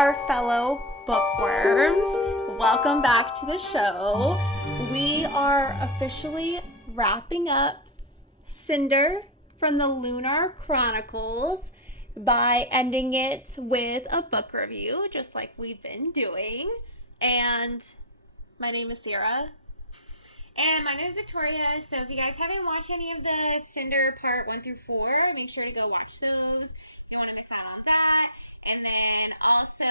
our fellow bookworms. Welcome back to the show. We are officially wrapping up Cinder from the Lunar Chronicles by ending it with a book review, just like we've been doing. And my name is Sarah. And my name is Victoria. So if you guys haven't watched any of the Cinder part 1 through 4, make sure to go watch those. You don't want to miss out on that. And then also,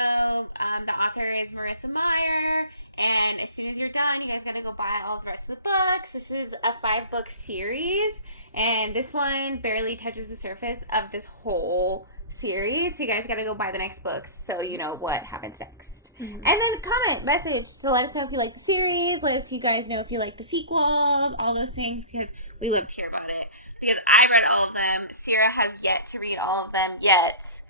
the author is Marissa Meyer. And as soon as you're done, you guys got to go buy all the rest of the books. This is a 5-book series. And this one barely touches the surface of this whole series. So you guys got to go buy the next books so you know what happens next. Mm-hmm. And then comment, message, so let us know if you like the series, let us you guys know if you like the sequels, all those things, because we love to hear about it. Because I read all of them. Sarah has yet to read all of them yet.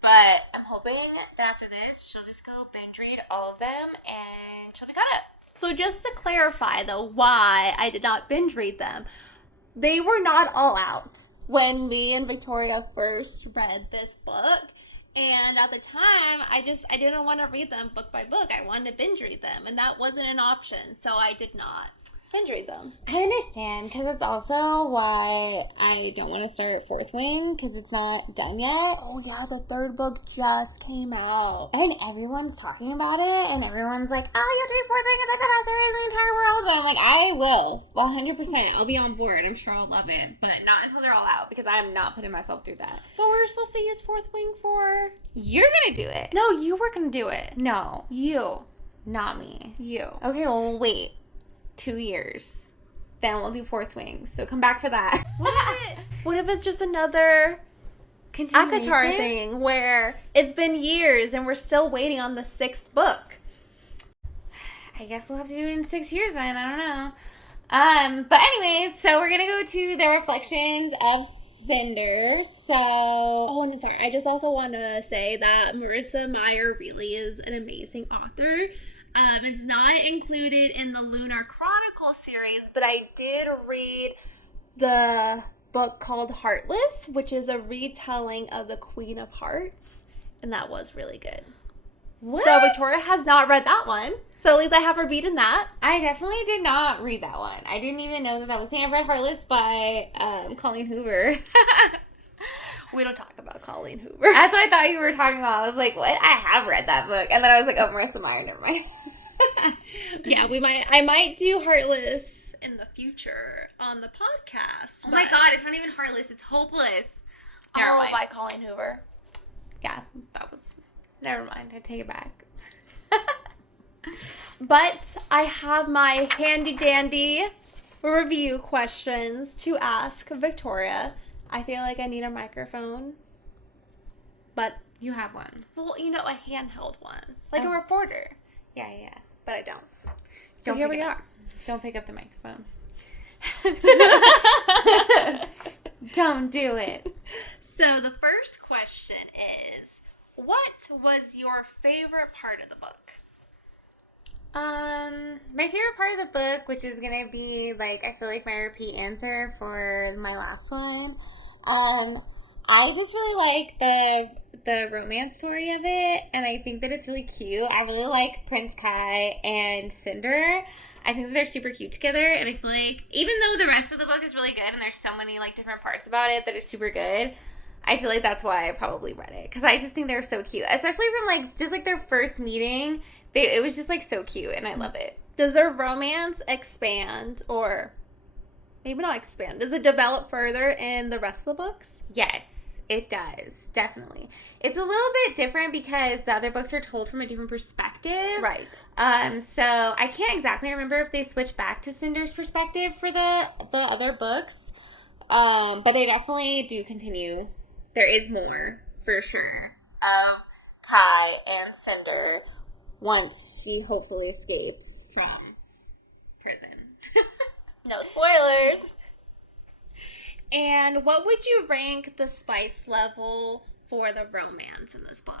But I'm hoping that after this, she'll just go binge read all of them, and she'll be caught up. So just to clarify, though, why I did not binge read them, they were not all out when me and Victoria first read this book. And at the time, I didn't want to read them book by book. I wanted to binge read them, and that wasn't an option, so I did not binge read them. I understand, because it's also why I don't want to start Fourth Wing, because it's not done yet. Oh yeah, the 3rd book just came out. And everyone's talking about it, and everyone's like, oh, you have to read Fourth Wing, it's like the best series in the entire world. And I'm like, I will, 100%. I'll be on board. I'm sure I'll love it, but not until they're all out, because I'm not putting myself through that. But we're supposed to use Fourth Wing for... You're going to do it. No, you were going to do it. No. You. Not me. You. Okay, well, wait. 2 years. Then we'll do Fourth Wing. So come back for that. What if it's just another ACOTAR thing where it's been years and we're still waiting on the 6th book? I guess we'll have to do it in 6 years then. I don't know. But anyways, so we're going to go to the reflections of Cinder. So... Oh, and sorry. I just also want to say that Marissa Meyer really is an amazing author. It's not included in the Lunar Chronicle series, but I did read the book called Heartless, which is a retelling of the Queen of Hearts, and that was really good. What? So Victoria has not read that one, so at least I have her beat in that. I definitely did not read that one. I didn't even know that was the thing. I've read Heartless by Colleen Hoover. We don't talk about Colleen Hoover. That's what I thought you were talking about. I was like, what? I have read that book. And then I was like, oh, Marissa Meyer, never mind. Yeah, I might do Heartless in the future on the podcast. Oh my god, it's not even Heartless, it's Hopeless. Never mind. By Colleen Hoover. Yeah, that was... Never mind, I take it back. But I have my handy-dandy review questions to ask Victoria. I feel like I need a microphone, but... You have one. Well, a handheld one. Like a reporter. Yeah. But I don't. So here we are. Don't pick up the microphone. Don't do it. So the first question is, what was your favorite part of the book? My favorite part of the book, which is gonna be I feel like my repeat answer for my last one. I just really like the romance story of it, and I think that it's really cute. I really like Prince Kai and Cinder. I think that they're super cute together, and I feel like even though the rest of the book is really good and there's so many different parts about it that are super good, I feel like that's why I probably read it, because I just think they're so cute, especially from just their first meeting. It was just so cute, and I love it. Does their romance expand, or maybe not expand? Does it develop further in the rest of the books? Yes, it does. Definitely. It's a little bit different because the other books are told from a different perspective. Right. So I can't exactly remember if they switch back to Cinder's perspective for the other books. But they definitely do continue. There is more, for sure, of Kai and Cinder once she hopefully escapes from prison. No spoilers. And what would you rank the spice level for the romance in this book?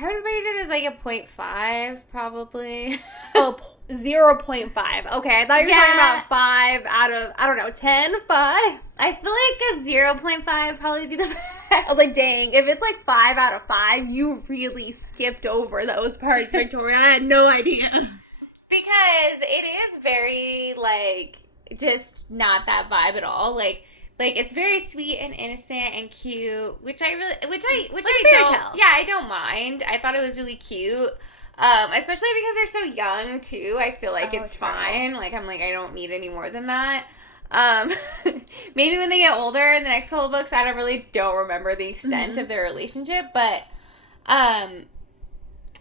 I would rate it as a 0.5, probably. Oh, 0.5. Okay, I thought you were talking about 5 out of, I don't know, 10, 5. I feel like a 0.5 would probably be the best. I was like, dang, if it's like 5 out of 5, you really skipped over those parts, Victoria. I had no idea. Because it is very, like, just not that vibe at all. Like it's very sweet and innocent and cute, which I don't mind. I thought it was really cute. Especially because they're so young too. I feel like it's fine. Like I'm like, I don't need any more than that. Maybe when they get older in the next couple of books, I don't remember the extent of their relationship, but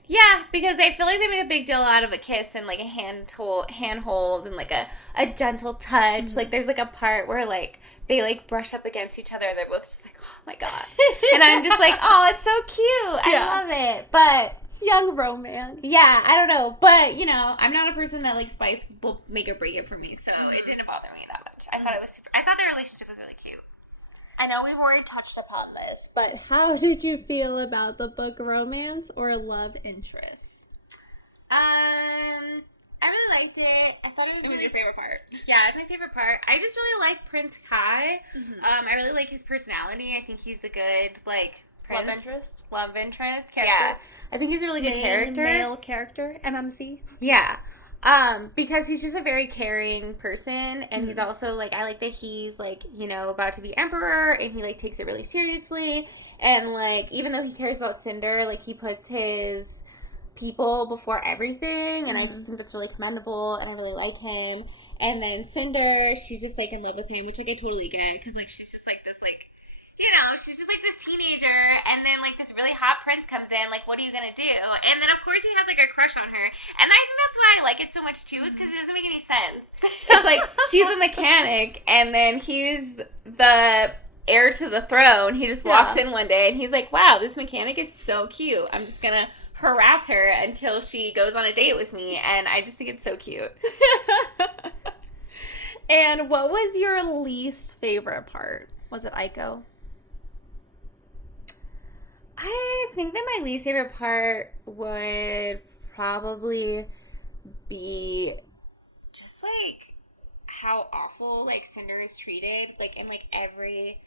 yeah, because they feel like they make a big deal out of a kiss and like a handhold and like a gentle touch. Like there's like a part where like they like brush up against each other. They're both just like, oh my god, and I'm just like, oh, it's so cute. I love it, but. Young romance. Yeah, I don't know. But, you know, I'm not a person that, like, spice will make or break it for me, so it didn't bother me that much. I thought their relationship was really cute. I know we've already touched upon this, but how did you feel about the book romance or love interest? I really liked it. I thought it was your favorite part. Yeah, it's my favorite part. I just really like Prince Kai. I really like his personality. I think he's a good, like, Love interest? Love interest. Character. Yeah. I think he's a really good character. Male character. MMC. Yeah. Because he's just a very caring person, and he's also, like, I like that he's, like, you know, about to be emperor, and he, like, takes it really seriously, and, like, even though he cares about Cinder, like, he puts his people before everything, and I just think that's really commendable, and I really like him. And then Cinder, she's just, like, in love with him, which, like, I totally get, because, like, she's just, like, this, like, you know, she's just, like, this teenager, and then, like, this really hot prince comes in, like, what are you gonna do? And then, of course, he has, like, a crush on her, and I think that's why I like it so much, too, is because it doesn't make any sense. It's like, she's a mechanic, and then he's the heir to the throne. He just walks in one day, and he's like, wow, this mechanic is so cute. I'm just gonna harass her until she goes on a date with me, and I just think it's so cute. And what was your least favorite part? Was it Aiko? I think that my least favorite part would probably be just, like, how awful, like, Cinder is treated, like, in, like, every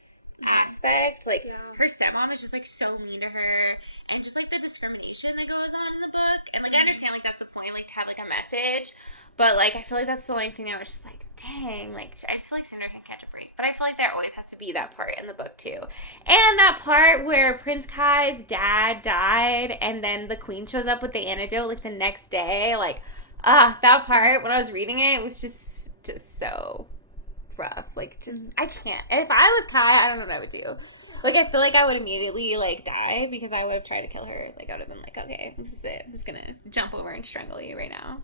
aspect. Like, her stepmom is just, like, so mean to her, and just, like, the discrimination that goes on in the book. And, like, I understand, like, that's the point, like, to have, like, a message, but, like, I feel like that's the only thing that was just, like, dang, like, I just feel like Cinder can catch a break. But I feel like there always has to be that part in the book, too. And that part where Prince Kai's dad died, and then the queen shows up with the antidote, like, the next day. Like, that part, when I was reading it, it was just so rough. Like, just, I can't. If I was Kai, I don't know what I would do. Like, I feel like I would immediately, like, die because I would have tried to kill her. Like, I would have been like, okay, this is it. I'm just gonna jump over and strangle you right now.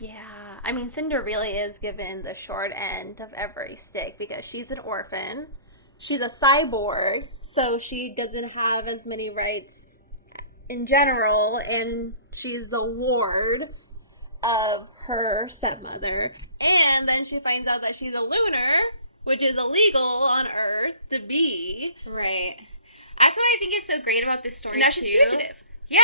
Yeah. I mean, Cinder really is given the short end of every stick because she's an orphan. She's a cyborg, so she doesn't have as many rights in general, and she's the ward of her stepmother. And then she finds out that she's a lunar, which is illegal on Earth to be. Right. That's what I think is so great about this story, and now too. She's fugitive. Yeah.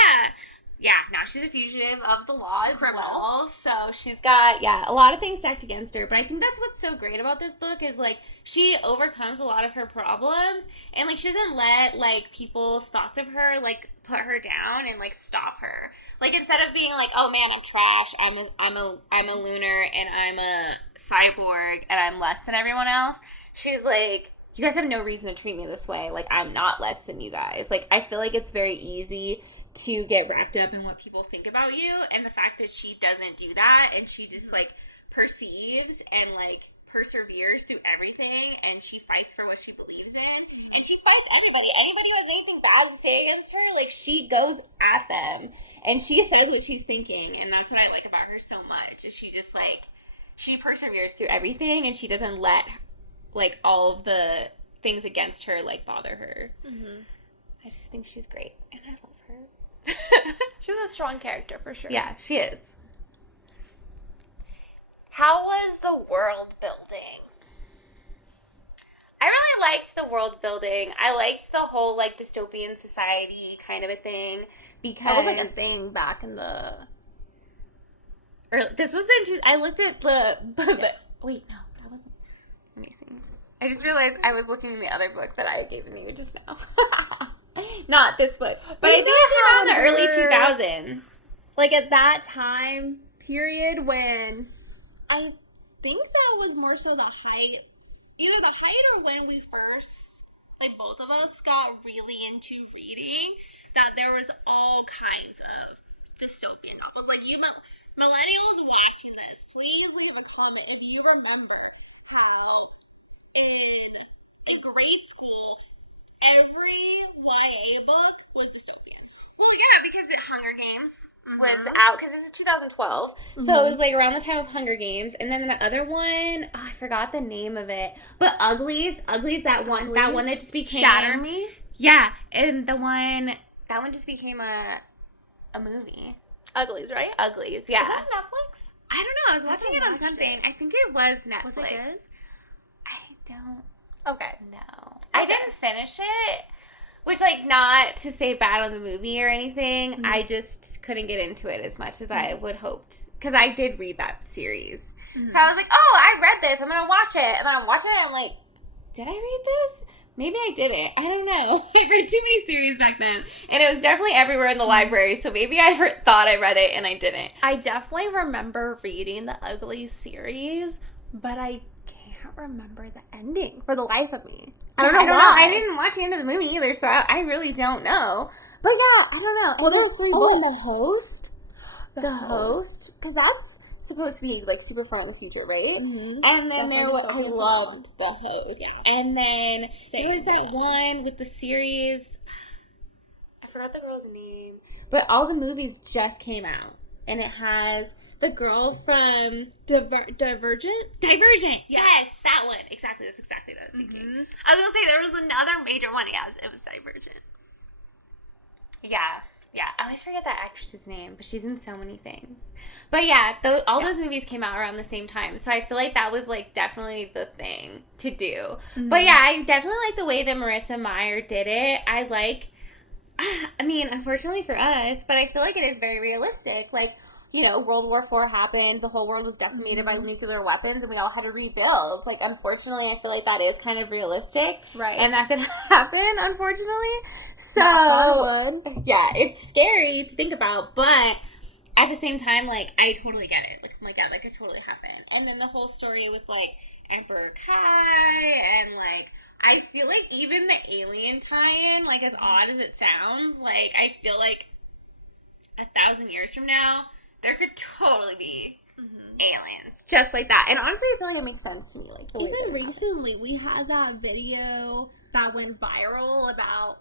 Yeah, now she's a fugitive of the law as well. So she's got, a lot of things stacked against her. But I think that's what's so great about this book is, like, she overcomes a lot of her problems. And, like, she doesn't let, like, people's thoughts of her, like, put her down and, like, stop her. Like, instead of being like, oh, man, I'm trash. I'm a lunar and I'm a cyborg and I'm less than everyone else. She's like, you guys have no reason to treat me this way. Like, I'm not less than you guys. Like, I feel like it's very easy to get wrapped up in what people think about you, and the fact that she doesn't do that, and she just, like, perceives and, like, perseveres through everything, and she fights for what she believes in, and she fights anybody who has anything bad to say against her. Like, she goes at them, and she says what she's thinking, and that's what I like about her so much, is she just, like, she perseveres through everything, and she doesn't let, like, all of the things against her, like, bother her. I just think she's great, and I love her. She's a strong character, for sure. Yeah, she is. How was the world building? I really liked the world building. I liked the whole, like, dystopian society kind of a thing. Because that was, like, a thing back in the this was I looked at the wait, no, that wasn't. Let me see. I just realized I was looking in the other book that I had given you just now. Not this book. But I think it came out in the early 2000s. Like at that time period when I think that was more so the height, either the height or when we first, like both of us got really into reading, that there was all kinds of dystopian novels. Like you millennials watching this, please leave a comment if you remember how in grade school every YA book was dystopian. Well, yeah, because Hunger Games was out, because this is 2012, so it was like around the time of Hunger Games, and then the other one, I forgot the name of it, but Uglies, that one that just became... Shatter Me? Yeah, and that one just became a movie. Uglies, right? Uglies, yeah. Is that on Netflix? I don't know, I was watching it on something. I think it was Netflix. Was it good? I don't Okay. know. I didn't finish it. Which, like, not to say bad on the movie or anything, I just couldn't get into it as much as I would hoped. Because I did read that series. So I was like, oh, I read this. I'm going to watch it. And then I'm watching it and I'm like, did I read this? Maybe I didn't. I don't know. I read too many series back then. And it was definitely everywhere in the library. So maybe I thought I read it and I didn't. I definitely remember reading the Uglies series, but I can't remember the ending for the life of me. I don't know why. I didn't watch the end of the movie either, so I really don't know. But yeah, I don't know. Well, there was 3 books. The host? The host? Because that's supposed to be, like, super far in the future, right? Mm-hmm. And then I loved the host. Yeah. And then there was that one with the series. I forgot the girl's name. But all the movies just came out. And it has the girl from Divergent? Yes, that one. Exactly. That's exactly what I was thinking. I was going to say, there was another major one. Yeah, it was Divergent. Yeah. I always forget that actress's name, but she's in so many things. But yeah, all those movies came out around the same time. So I feel like that was, like, definitely the thing to do. But yeah, I definitely like the way that Marissa Meyer did it. I mean, unfortunately for us, but I feel like it is very realistic. Like, you know, World War IV happened, the whole world was decimated by nuclear weapons, and we all had to rebuild. Like, unfortunately, I feel like that is kind of realistic. Right. And that could happen, unfortunately. So, yeah, it's scary to think about, but at the same time, like, I totally get it. Like, oh my god, like, it totally happened. And then the whole story with, like, Emperor Kai, and, like, I feel like even the alien tie-in, like, as odd as it sounds, like, I feel like 1,000 years from now, there could totally be aliens. Just like that. And honestly, I feel like it makes sense to me. Like, even recently, we had that video that went viral about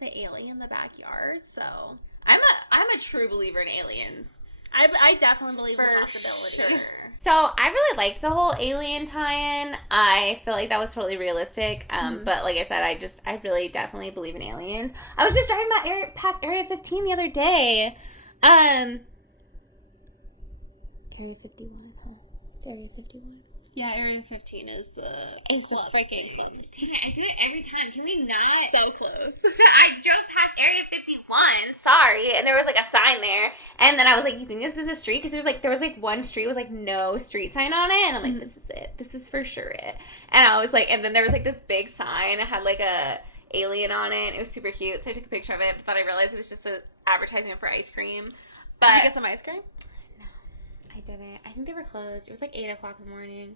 the alien in the backyard, so... I'm a true believer in aliens. I definitely believe in the possibility. Sure. So, I really liked the whole alien tie-in. I feel like that was totally realistic. But like I said, I really definitely believe in aliens. I was just driving past Area 15 the other day. Area 51, huh? It's Area 51. Yeah, Area 15 is the club. Freaking club. I do it every time. Can we not? So close. So I drove past Area 51, sorry, and there was, like, a sign there, and then I was like, you think this is a street? Because there was one street with, like, no street sign on it, and I'm like, this is it. This is for sure it. And I was like, and then there was, like, this big sign. It had, like, a alien on it. It was super cute, so I took a picture of it, but then I realized it was just a advertisement for ice cream. But did you get some ice cream? I didn't. I think they were closed. It was like 8 o'clock in the morning.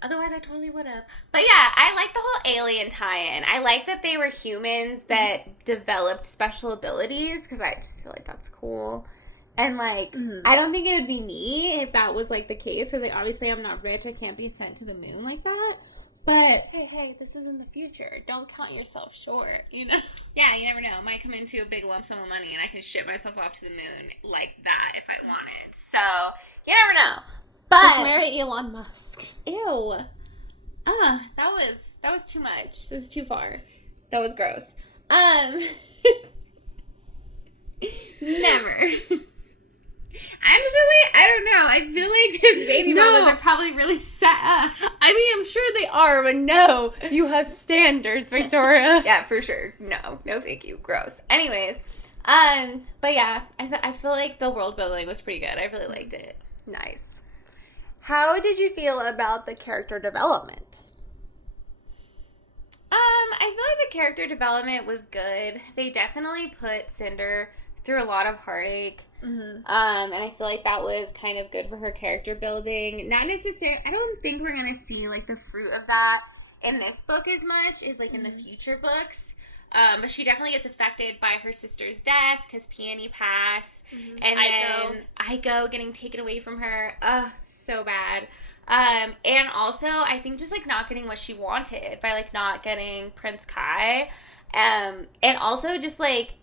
Otherwise, I totally would have. But yeah, I like the whole alien tie-in. I like that they were humans that developed special abilities, because I just feel like that's cool. And, like, I don't think it would be me if that was, like, the case, because, like, obviously I'm not rich. I can't be sent to the moon like that. But hey, this is in the future. Don't count yourself short, you know? Yeah, you never know. I might come into a big lump sum of money and I can ship myself off to the moon like that if I wanted. So, you never know. But just marry Elon Musk. Ew. That was too much. This is too far. That was gross. Never. Actually, I don't know. I feel like his baby mamas are probably really set up. I mean, I'm sure they are, but no, you have standards, Victoria. Yeah, for sure. No, thank you. Gross. Anyways, but yeah, I feel like the world building was pretty good. I really liked it. Nice. How did you feel about the character development? I feel like the character development was good. They definitely put Cinder through a lot of heartache. Mm-hmm. And I feel like that was kind of good for her character building. Not necessarily, I don't think we're going to see, like, the fruit of that in this book as much as, like, in the future books. But she definitely gets affected by her sister's death because Peony passed. Mm-hmm. And then Aiko getting taken away from her. Ugh, so bad. And also, I think just, like, not getting what she wanted by, like, not getting Prince Kai. And also just, like,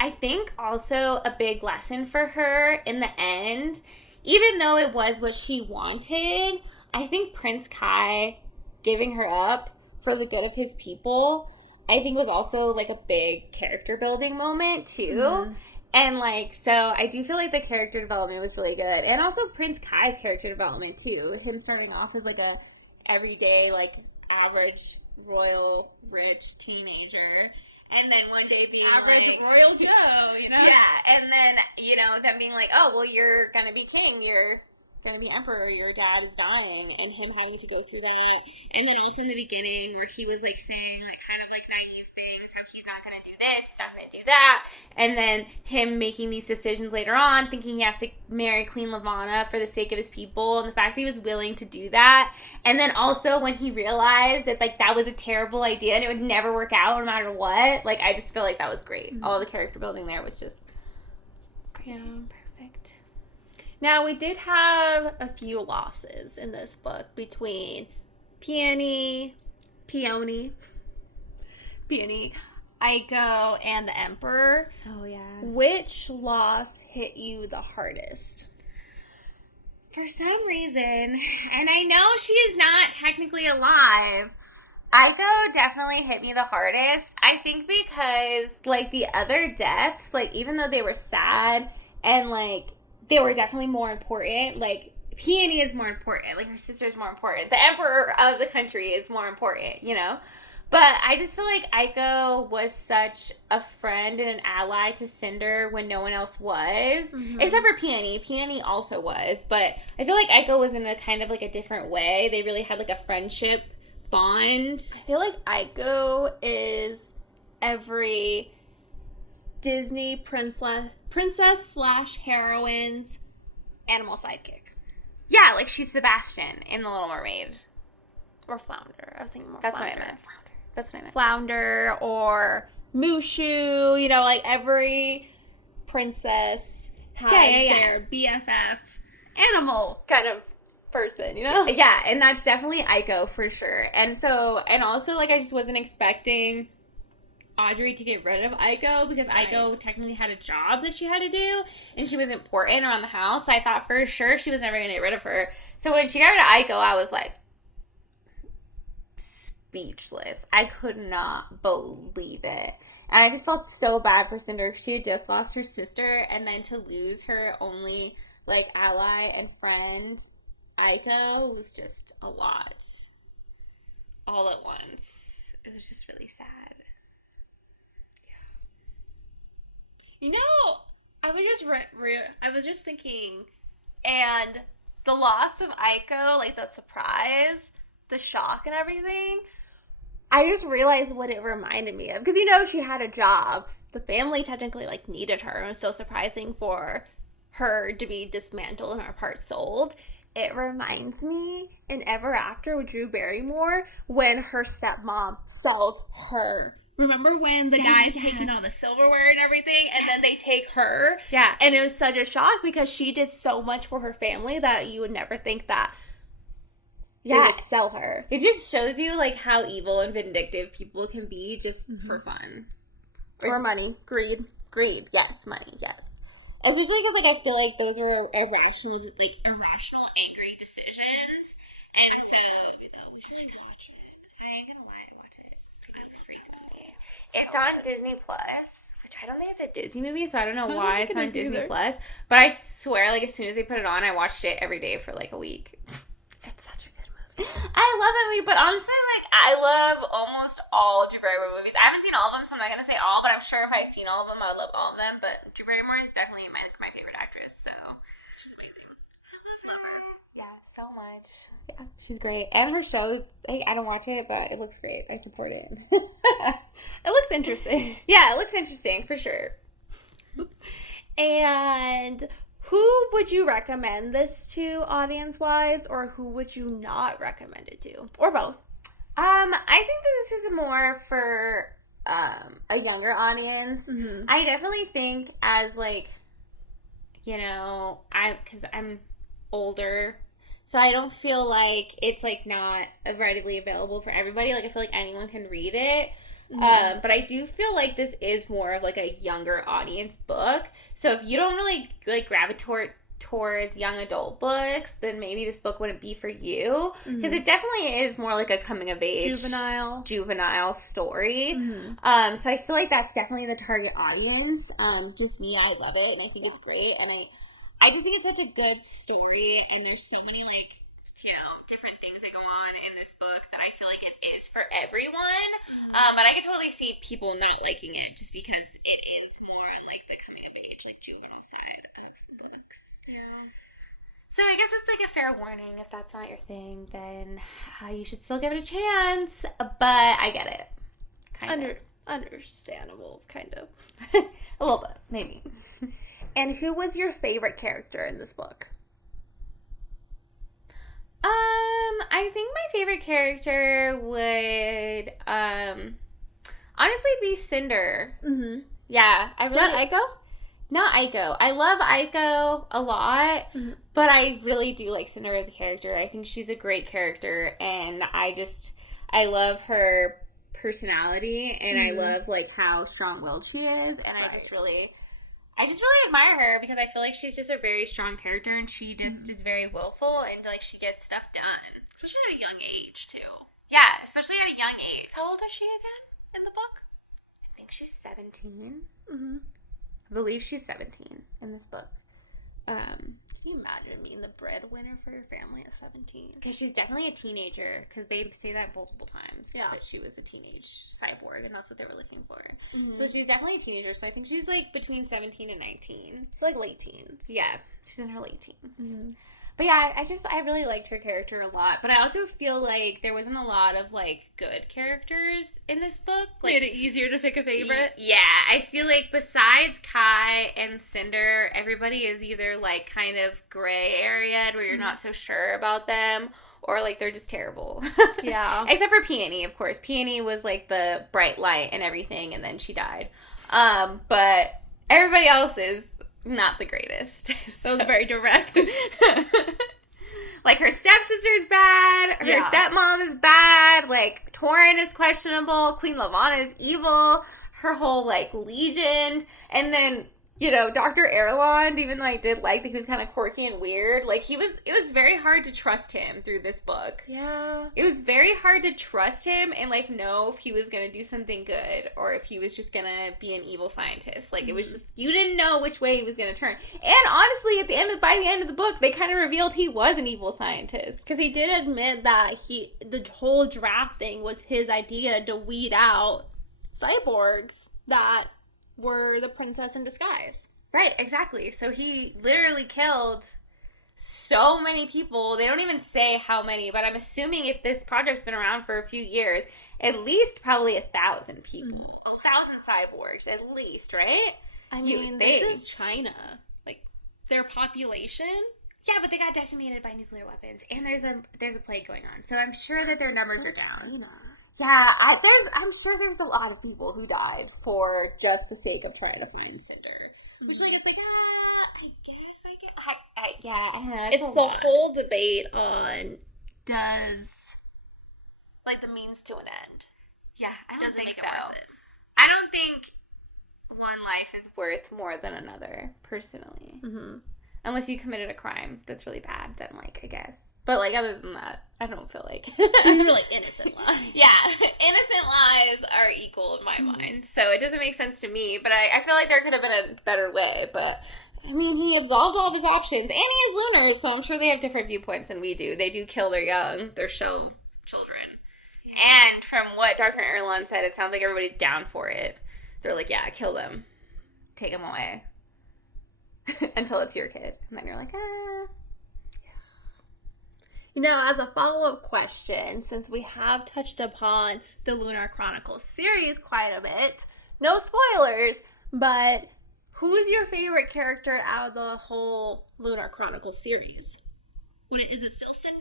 I think also a big lesson for her in the end, even though it was what she wanted, I think Prince Kai giving her up for the good of his people, I think was also, like, a big character building moment, too. Mm-hmm. And, like, so I do feel like the character development was really good. And also Prince Kai's character development, too. Him starting off as, like, a everyday, like, average, royal, rich teenager. And then one day being average like, royal Joe, you know? Yeah, and then, you know, them being like, oh, well, you're going to be king. You're going to be emperor. Your dad is dying. And him having to go through that. And then also in the beginning where he was, like, saying, like, kind of, like, naive things. How he's not going to do this. He's not going to do that. And then him making these decisions later on, thinking he has to marry Queen Lavanna for the sake of his people. And the fact that he was willing to do that. And then also when he realized that, like, that was a terrible idea and it would never work out no matter what. Like, I just feel like that was great. Mm-hmm. All the character building there was just great. Yeah, perfect. Now, we did have a few losses in this book between Peony, Aiko, and the Emperor. Oh, yeah. Which loss hit you the hardest? For some reason, and I know she is not technically alive, Aiko definitely hit me the hardest. I think because, like, the other deaths, like, even though they were sad and, like, they were definitely more important, like, Peony is more important, like, her sister is more important. The emperor of the country is more important, you know? But I just feel like Aiko was such a friend and an ally to Cinder when no one else was. Mm-hmm. Except for Peony. Peony also was. But I feel like Aiko was in a kind of, like, a different way. They really had, like, a friendship bond. I feel like Aiko is every Disney princess/heroine's animal sidekick. Yeah, like she's Sebastian in The Little Mermaid. Or Flounder. I was thinking more That's Flounder. what I meant. Flounder. That's what I meant. Flounder or Mushu, you know, like every princess has their BFF animal kind of person, you know? Yeah, and that's definitely Aiko for sure. And also, like, I just wasn't expecting Audrey to get rid of Aiko because Aiko technically had a job that she had to do and she was important around the house. So I thought for sure she was never going to get rid of her. So when she got rid of Aiko, I was like speechless. I could not believe it. And I just felt so bad for Cinder. She had just lost her sister and then to lose her only, like, ally and friend, Aiko, was just a lot. All at once. It was just really sad. You know, I was just thinking, and the loss of Aiko, like the surprise, the shock and everything, I just realized what it reminded me of. Because, you know, she had a job. The family technically, like, needed her. It was so surprising for her to be dismantled and her part sold. It reminds me in Ever After with Drew Barrymore when her stepmom sells her. Remember when the guy's taking all the silverware and everything, and then they take her? Yeah. And it was such a shock because she did so much for her family that you would never think that they would sell her. It just shows you, like, how evil and vindictive people can be just for fun. Or money. Greed. Yes. Money. Yes. Especially because, like, I feel like those are irrational, angry decisions. And so... we should watch it. I ain't gonna lie, watch it. It's on Disney Plus, which I don't think it's a Disney movie, so I don't know why it's on Disney Plus. But I swear, like, as soon as they put it on, I watched it every day for, like, a week. It's such a good movie. I love that movie, but honestly, like, I love almost all Drew Barrymore movies. I haven't seen all of them, so I'm not gonna say all, but I'm sure if I've seen all of them, I would love all of them. But Drew Barrymore is definitely my favorite actress, so it's just my thing. She's great. And her shows, I don't watch it, but it looks great. I support it. It looks interesting. Yeah, it looks interesting, for sure. And who would you recommend this to audience-wise, or who would you not recommend it to? Or both? I think that this is more for a younger audience. Mm-hmm. I definitely think as, like, because I'm older, so I don't feel like it's, like, not readily available for everybody. Like, I feel like anyone can read it. Mm-hmm. But I do feel like this is more of, like, a younger audience book. So if you don't really, like, gravitate towards young adult books, then maybe this book wouldn't be for you. Because it definitely is more like a coming-of-age juvenile story. Mm-hmm. So I feel like that's definitely the target audience. Just me, I love it, and I think it's great. And I just think it's such a good story, and there's so many, like, different things that go on in this book that I feel like it is for everyone. But I can totally see people not liking it just because it is more on, like, the coming of age, like, juvenile side of books. Yeah. So I guess it's, like, a fair warning. If that's not your thing, then you should still give it a chance. But I get it. Kind of. Understandable, kind of. A little bit, maybe. And who was your favorite character in this book? I think my favorite character would, honestly be Cinder. Mm-hmm. Yeah, I really... Not Aiko? Not Aiko. I love Aiko a lot, but I really do like Cinder as a character. I think she's a great character, and I love her personality, and I love, like, how strong-willed she is, and I just really admire her because I feel like she's just a very strong character, and she just is very willful, and, like, she gets stuff done. Especially at a young age, too. Yeah, especially at a young age. How old is she again in the book? I think she's 17. Mm-hmm. I believe she's 17 in this book. Can you imagine being the breadwinner for your family at 17? Because she's definitely a teenager, because they say that multiple times, that she was a teenage cyborg, and that's what they were looking for. Mm-hmm. So she's definitely a teenager, so I think she's, like, between 17 and 19. Like late teens. Yeah, she's in her late teens. Mm-hmm. But yeah, I really liked her character a lot. But I also feel like there wasn't a lot of, like, good characters in this book. Like, made it easier to pick a favorite? Yeah, I feel like besides Kai and Cinder, everybody is either, like, kind of gray area where you're not so sure about them, or, like, they're just terrible. Yeah. Except for Peony, of course. Peony was, like, the bright light and everything, and then she died. But everybody else is not the greatest. That was very direct. Like, her stepsister's bad, her stepmom is bad, like, Torin is questionable, Queen Lavanna is evil, her whole, like, legion, and then, Dr. Erland, even though I did like that he was kind of quirky and weird, like, it was very hard to trust him through this book. Yeah. It was very hard to trust him and, like, know if he was going to do something good or if he was just going to be an evil scientist. Like, it was just, you didn't know which way he was going to turn. And honestly, by the end of the book, they kind of revealed he was an evil scientist. Because he did admit that the whole draft thing was his idea to weed out cyborgs that were the princess in disguise. Right, exactly. So he literally killed so many people. They don't even say how many, but I'm assuming if this project's been around for a few years, at least probably 1,000 people. 1,000 cyborgs, at least, right? I mean, this is China. Like, their population... Yeah, but they got decimated by nuclear weapons, and there's a plague going on. So I'm sure that their numbers are down. China. Yeah, I'm sure there's a lot of people who died for just the sake of trying to find Cinder. Which, like, it's like, I guess, yeah, I don't know. It's the whole debate on does, like, the means to an end. Yeah, I don't think make so. it worth it. I don't think one life is worth more than another, personally. Mm-hmm. Unless you committed a crime that's really bad, then, like, I guess. But, like, other than that, I don't feel like... These are, like, innocent lies. Yeah, innocent lies are equal in my mind. So it doesn't make sense to me. But I feel like there could have been a better way. But, I mean, he absolved all of his options. And he is Lunars, so I'm sure they have different viewpoints than we do. They do kill their young, their shell children. And from what Dr. Erland said, it sounds like everybody's down for it. They're like, yeah, kill them. Take them away. Until it's your kid. And then you're like, As a follow-up question, since we have touched upon the Lunar Chronicles series quite a bit, no spoilers, but who's your favorite character out of the whole Lunar Chronicles series? Is it still Cinder?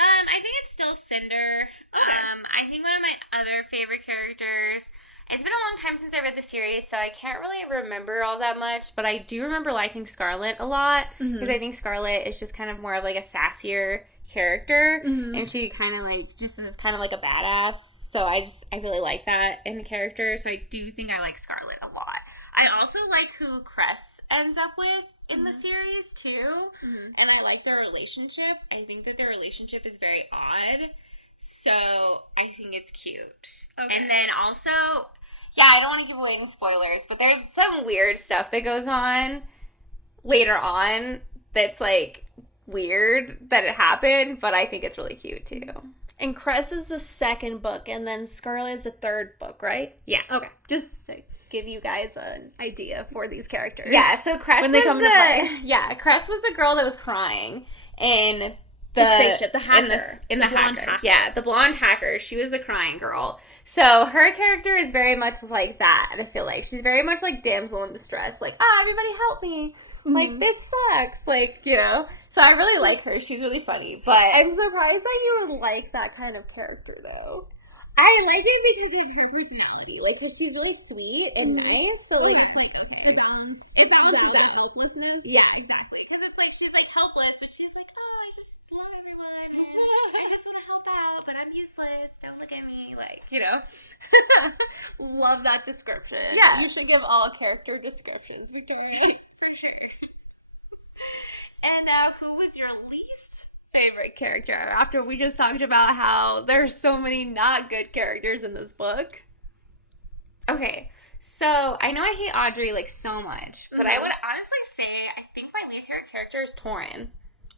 I think it's still Cinder. Okay. I think one of my other favorite characters. It's been a long time since I read the series, so I can't really remember all that much. But I do remember liking Scarlet a lot because I think Scarlet is just kind of more of like a sassier character, and she kind of like just is kind of like a badass. So I really like that in the character. So I do think I like Scarlet a lot. I also like who Cress ends up with in the series too, and I like their relationship. I think that their relationship is very odd, so I think it's cute. Okay. And then also, I don't want to give away any spoilers, but there's some weird stuff that goes on later on that's like weird that it happened, but I think it's really cute too. And Cress is the second book, and then Scarlet is the third book, right? Yeah. Okay. Just to give you guys an idea for these characters. Yeah, so Cress when they come into play. Yeah, Cress was the girl that was crying in the spaceship, the hacker. In the hacker. Yeah, the blonde hacker. She was the crying girl. So her character is very much like that, I feel like. She's very much like damsel in distress. Like, everybody help me. Like, this sucks. Like, So I really like her. She's really funny. But I'm surprised that you would like that kind of character, though. I like it because of her personality. Like, cause she's really sweet and nice. So, like, it's like, okay. It balances out helplessness. Yeah, exactly. Because it's like, she's like helpless, but she's like, I just love everyone. I just want to help out, but I'm useless. Don't look at me. Like, Love that description. Yeah. You should give all character descriptions, Victoria. For sure. And who was your least favorite character? After we just talked about how there's so many not good characters in this book. Okay, so I know I hate Audrey like so much, but I would honestly say I think my least favorite character is Torin.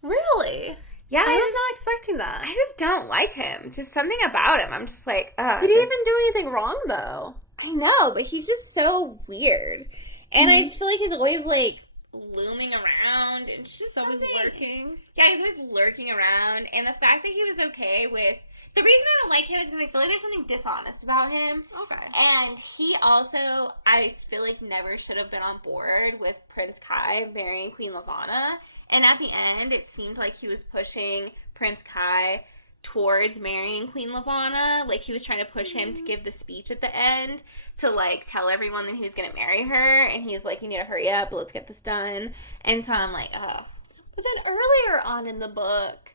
Really? Yeah, I was not expecting that. I just don't like him. Just something about him. I'm just like, Did he even do anything wrong though? I know, but he's just so weird, and I just feel like he's always like looming around and just always lurking. Yeah, he's always lurking around, and the fact that he was okay with the reason I don't like him is because I feel like there's something dishonest about him. Okay. And he also, I feel like, never should have been on board with Prince Kai marrying Queen Lavanna. And at the end, it seemed like he was pushing Prince Kai towards marrying Queen Lavanna. Like, he was trying to push him to give the speech at the end to, like, tell everyone that he was going to marry her. And he's like, you need to hurry up, let's get this done. And so I'm like, oh. But then earlier on in the book,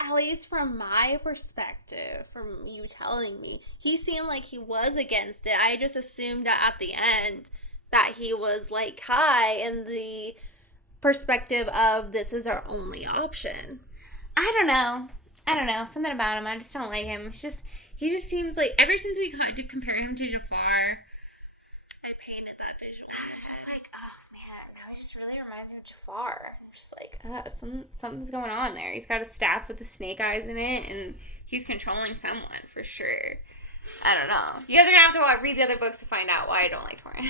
at least from my perspective, from you telling me, he seemed like he was against it. I just assumed that at the end that he was like Kai in the perspective of this is our only option. I don't know. Something about him. I just don't like him. He just seems like, ever since we did compare him to Jafar, I painted that visual. I was just like, oh man, now he just really reminds me of Jafar. I'm just like, something's going on there. He's got a staff with the snake eyes in it, and he's controlling someone for sure. I don't know. You guys are gonna have to read the other books to find out why I don't like Torin.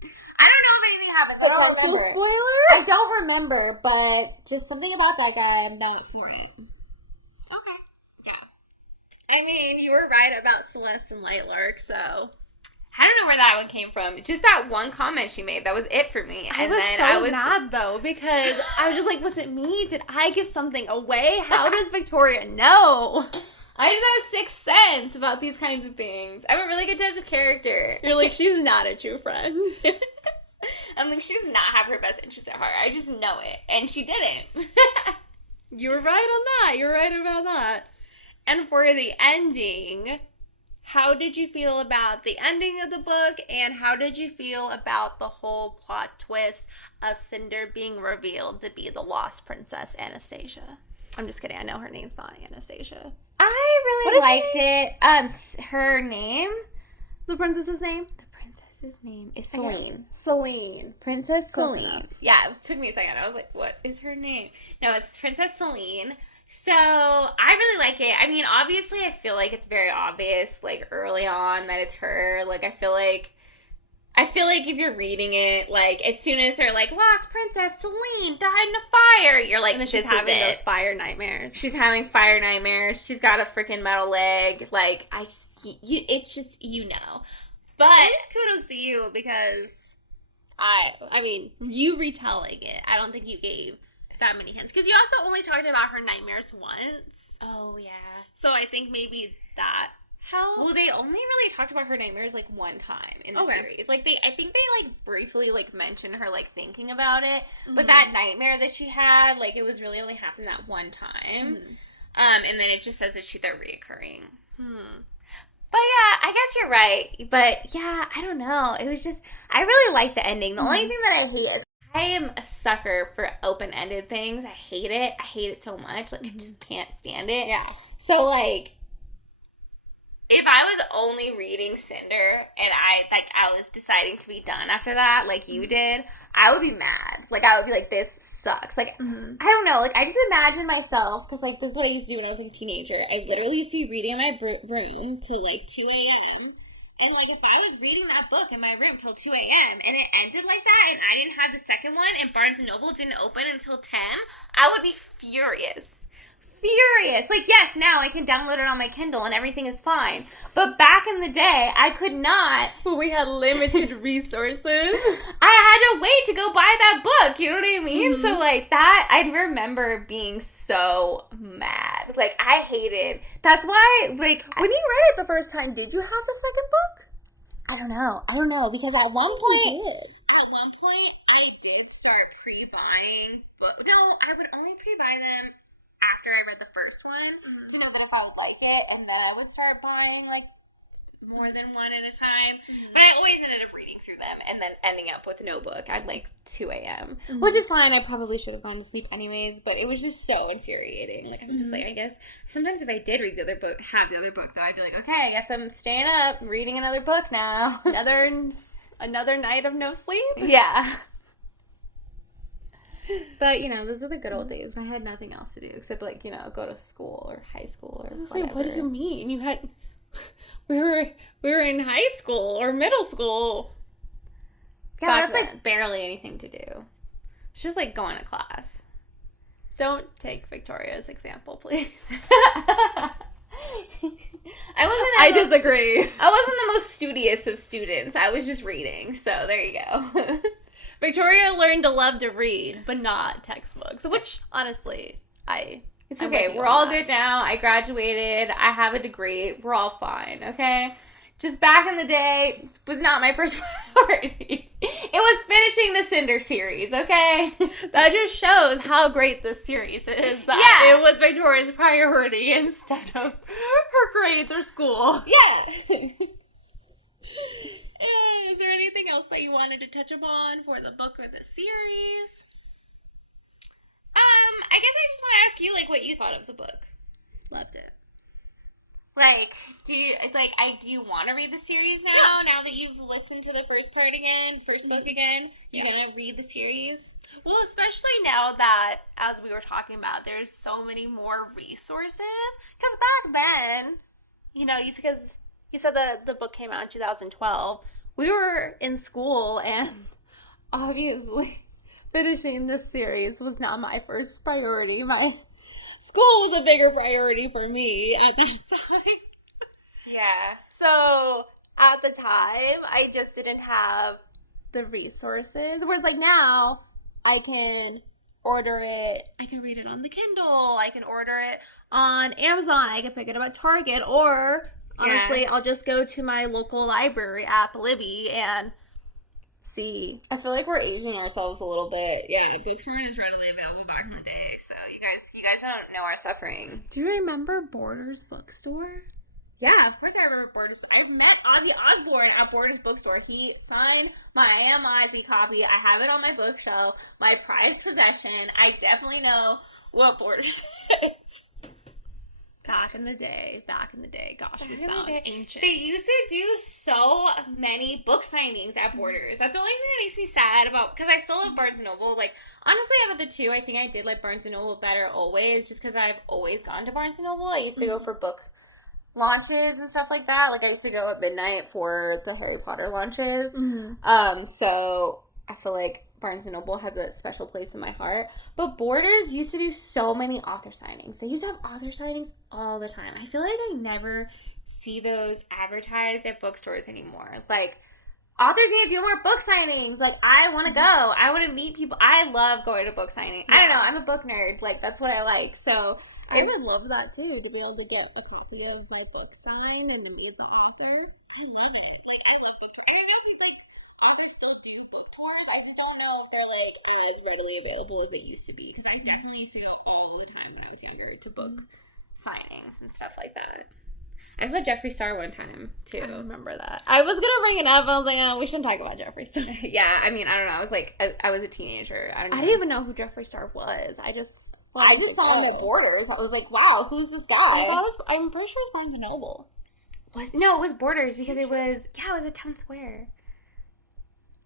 I don't know if anything happens. Potential spoiler? I don't remember, but just something about that guy, I'm not for it. Okay. Yeah. I mean, you were right about Celeste and Lightlurk, so I don't know where that one came from. It's just that one comment she made. That was it for me. And I was mad, though, because I was just like, was it me? Did I give something away? How does Victoria know? I just have a sixth sense about these kinds of things. I'm a really good judge of character. You're like, she's not a true friend. I'm like, she does not have her best interest at heart. I just know it. And she didn't. You were right on that. You're right about that. And for the ending, how did you feel about the ending of the book? And how did you feel about the whole plot twist of Cinder being revealed to be the lost princess Anastasia? I'm just kidding. I know her name's not Anastasia. I really liked it. Her name? The princess's name? The princess's name is Celine. Celine. Princess Celine. Yeah, it took me a second. I was like, what is her name? No, it's Princess Celine. So, I really like it. I mean, obviously, I feel like it's very obvious, like, early on that it's her. Like, I feel like I feel like if you're reading it, like, as soon as they're like, Lost Princess Celine died in a fire, you're like, And then this she's having is it. those fire nightmares. She's having fire nightmares. She's got a freaking metal leg. Like, it's just, But at least kudos to you, because I mean, you retelling it, I don't think you gave that many hints. Because you also only talked about her nightmares once. Oh, yeah. So I think maybe that helped. Well, they only really talked about her nightmares, like, one time in the series. Like, I think they, like, briefly, like, mentioned her, like, thinking about it. Mm-hmm. But that nightmare that she had, like, it was really only happened that one time. Mm-hmm. And then it just says that they're reoccurring. But yeah, I guess you're right. But yeah, I don't know. It was just, I really like the ending. The only thing that I hate is I am a sucker for open-ended things. I hate it. I hate it so much. Like, I just can't stand it. Yeah. So, like, if I was only reading Cinder and I was deciding to be done after that, like you did, I would be mad. Like, I would be like, this sucks. Like, I don't know. Like, I just imagine myself, because, like, this is what I used to do when I was, like, a teenager. I literally used to be reading in my room till, like, 2 a.m. And, like, if I was reading that book in my room till 2 a.m. and it ended like that and I didn't have the second one and Barnes & Noble didn't open until 10, I would be furious. Like, yes, now I can download it on my Kindle and everything is fine. But back in the day, I could not. We had limited resources. I had to wait to go buy that book, you know what I mean? So, like, that, I remember being so mad. Like, I hated, that's why, like. When you read it the first time, did you have the second book? I don't know, because at one point, I did start pre-buying, but no, I would only pre-buy them after I read the first one to know that if I would like it, and then I would start buying, like, more than one at a time. But I always ended up reading through them and then ending up with no book at, like, 2 a.m. Which is fine. I probably should have gone to sleep anyways, but it was just so infuriating. Like, I'm just like, I guess sometimes if I did read the other book, though, I'd be like, okay, I guess I'm staying up, reading another book now. Another night of no sleep? Yeah. But, those are the good old days when I had nothing else to do except, like, go to school or high school or whatever. What do you mean? You had... We were in high school or middle school. Yeah, that's, like, barely anything to do. It's just, like, going to class. Don't take Victoria's example, please. I disagree. I wasn't the most studious of students. I was just reading, so there you go. Victoria learned to love to read, but not textbooks, which, honestly, It's okay. We're all good now. I graduated. I have a degree. We're all fine, okay? Just back in the day, was not my first priority. It was finishing the Cinder series, okay? That just shows how great this series is. That it was Victoria's priority instead of her grades or school. Yeah. Is there anything else that you wanted to touch upon for the book or the series? I guess I just want to ask you, like, what you thought of the book. Loved it. Like, do you want to read the series now? Yeah. Now that you've listened to the first book again? You're going to read the series? Well, especially now that, as we were talking about, there's so many more resources. Because back then, because you said the book came out in 2012. We were in school, and obviously finishing this series was not my first priority. My school was a bigger priority for me at that time. Yeah. So at the time, I just didn't have the resources. Whereas, like, now, I can order it. I can read it on the Kindle. I can order it on Amazon. I can pick it up at Target. Or, honestly, I'll just go to my local library app, Libby, and see. I feel like we're aging ourselves a little bit. Yeah, books weren't as readily available back in the day, so you guys don't know our suffering. Do you remember Borders Bookstore? Yeah, of course I remember Borders. I met Ozzy Osbourne at Borders Bookstore. He signed my I Am Ozzy copy. I have it on my bookshelf, my prized possession. I definitely know what Borders is. Back in the day. Gosh, we sound ancient. They used to do so many book signings at Borders. That's the only thing that makes me sad about, because I still love Barnes & Noble. Like, honestly, out of the two, I think I did like Barnes & Noble better always, just because I've always gone to Barnes & Noble. I used to go for book launches and stuff like that. Like, I used to go at midnight for the Harry Potter launches. So I feel like Barnes & Noble has a special place in my heart. But Borders used to do so many author signings. They used to have author signings all the time. I feel like I never see those advertised at bookstores anymore. Like, authors need to do more book signings. Like, I want to go. I want to meet people. I love going to book signings. I don't know. I'm a book nerd. Like, that's what I like. So I would love that too, to be able to get a copy of my book signed and to meet the author. I love it. Like, I love book tours. I don't know if like authors still do book tours. I just don't know if they're like as readily available as they used to be. Because I definitely used to go all the time when I was younger to book signings and stuff like that. I saw Jeffree Star one time too. I remember that. I was gonna bring it up. I was like, oh, we shouldn't talk about Jeffree Star. Yeah, I mean, I don't know. I was like, I was a teenager. I didn't even know who Jeffree Star was. I just saw him at Borders. I was like, wow, who's this guy? I'm pretty sure it's Barnes & Noble. No, it was Borders because it was at Town Square.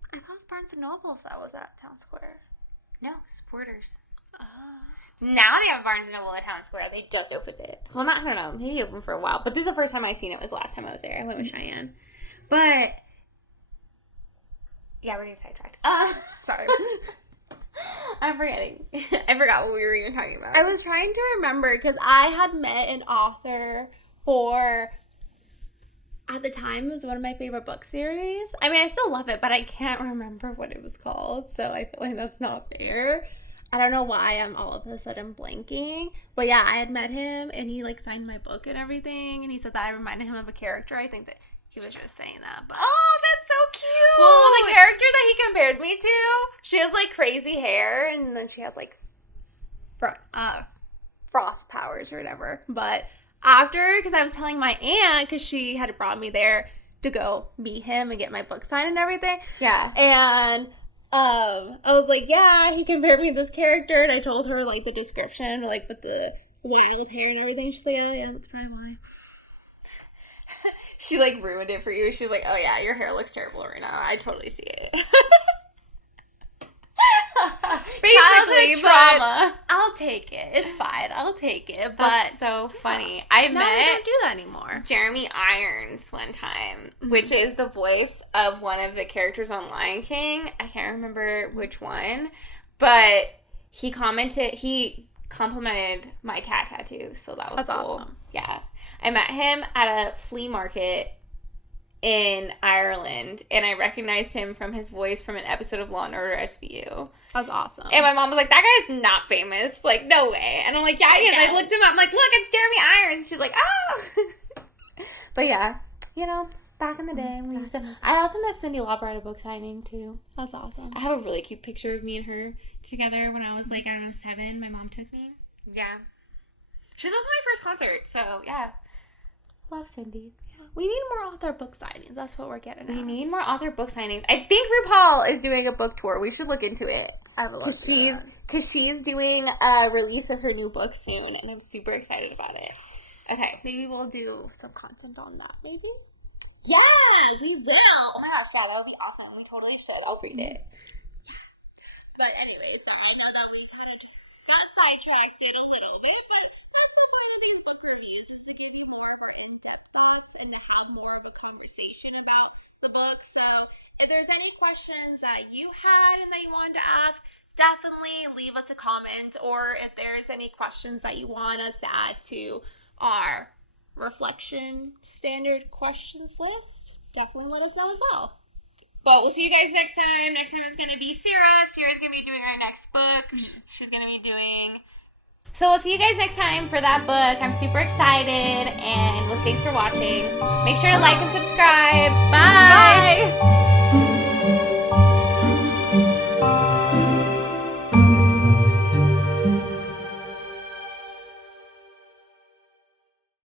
I thought it was Barnes & Noble that was at Town Square. No, it's Borders. Now they have Barnes & Noble at Town Square. They just opened it. Well, I don't know. Maybe open for a while. But this is the first time I seen it. Was the last time I was there. I went with Cheyenne. But, yeah, we're getting sidetracked. Sorry. I'm forgetting. I forgot what we were even talking about. I was trying to remember because I had met an author for, at the time, it was one of my favorite book series. I mean, I still love it, but I can't remember what it was called. So I feel like that's not fair. I don't know why I'm all of a sudden blanking. But yeah, I had met him and he like signed my book and everything. And he said that I reminded him of a character. I think that he was just saying that. But oh, that's so cute. Well, the character that he compared me to, she has like crazy hair and then she has like frost powers or whatever. But after, because I was telling my aunt, because she had brought me there to go meet him and get my book signed and everything. Yeah. And I was like, yeah, he compared me to this character, and I told her, like, the description, like, with the wild hair and everything. She's like, oh, yeah, that's probably why. She, like, ruined it for you. She's like, oh, yeah, your hair looks terrible right now. I totally see it. Basically, trauma. But I'll take it. It's fine. I'll take it. But that's so funny. I now met they don't do that anymore. Jeremy Irons one time, which is the voice of one of the characters on Lion King. I can't remember which one, but he complimented my cat tattoo, so that was That's cool. awesome. Yeah, I met him at a flea market in Ireland, and I recognized him from his voice from an episode of Law & Order SVU. That's awesome. And my mom was like, that guy's not famous. Like, no way. And I'm like, yeah, he is. I looked him up. I'm like, look, it's Jeremy Irons. She's like, oh. But yeah, you know, back in the day, we used to. I also met Cyndi Lauper at a book signing, too. That's awesome. I have a really cute picture of me and her together when I was like, I don't know, 7. My mom took me. Yeah. She was also my first concert, so yeah. Love Cyndi. We need more author book signings. That's what we're getting at. We need more author book signings. I think RuPaul is doing a book tour. We should look into it. I have a look Because she's doing a release of her new book soon, and I'm super excited about it. Okay. Maybe we'll do some content on that, maybe? Yeah, we will. Oh my gosh, yeah, that would be awesome. We totally should. I'll read it. But anyways, I know that we kind of got sidetracked a little bit, but that's the point of these book reviews, is to give you more of our in-depth thoughts and to have more of a conversation about the book. So if there's any questions that you had and that you wanted to ask, Definitely leave us a comment, or if there's any questions that you want us to add to our reflection standard questions list, definitely let us know as well. But we'll see you guys next time. Next time it's going to be Sarah. Sarah's going to be doing our next book. She's going to be doing... So we'll see you guys next time for that book. I'm super excited, and thanks for watching. Make sure to like and subscribe. Bye! Bye!